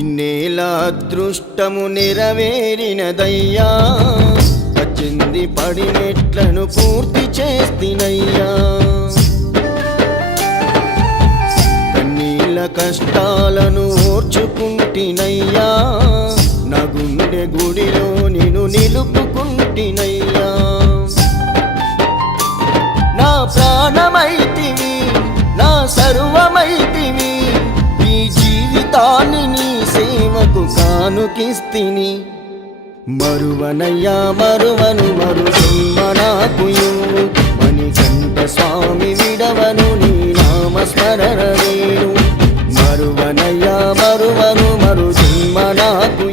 ఇన్నేళ్ళ అదృష్టము నెరవేరినదయ్యా, పచ్చింది పడినెట్లను పూర్తి చేస్తినయ్యా. కన్నీళ్ళ కష్టాలను ఓర్చుకుంటినయ్యా, నా గుండె గుడిలో నిన్ను నిలుపుకుంటినయ్యా. నా ప్రాణమైతివి, నా సర్వమైతివి, ఈ జీవితాన్ని నీ సేవకు కానుకిస్తిని. మరువనయ్యా మరువను మరు జన్మ నాకు ఇవ్వు, మణికంఠ స్వామి విడవను నీ నామస్మరణ నేను. మరువనయ్యా మరువను మరు జన్మ నాకు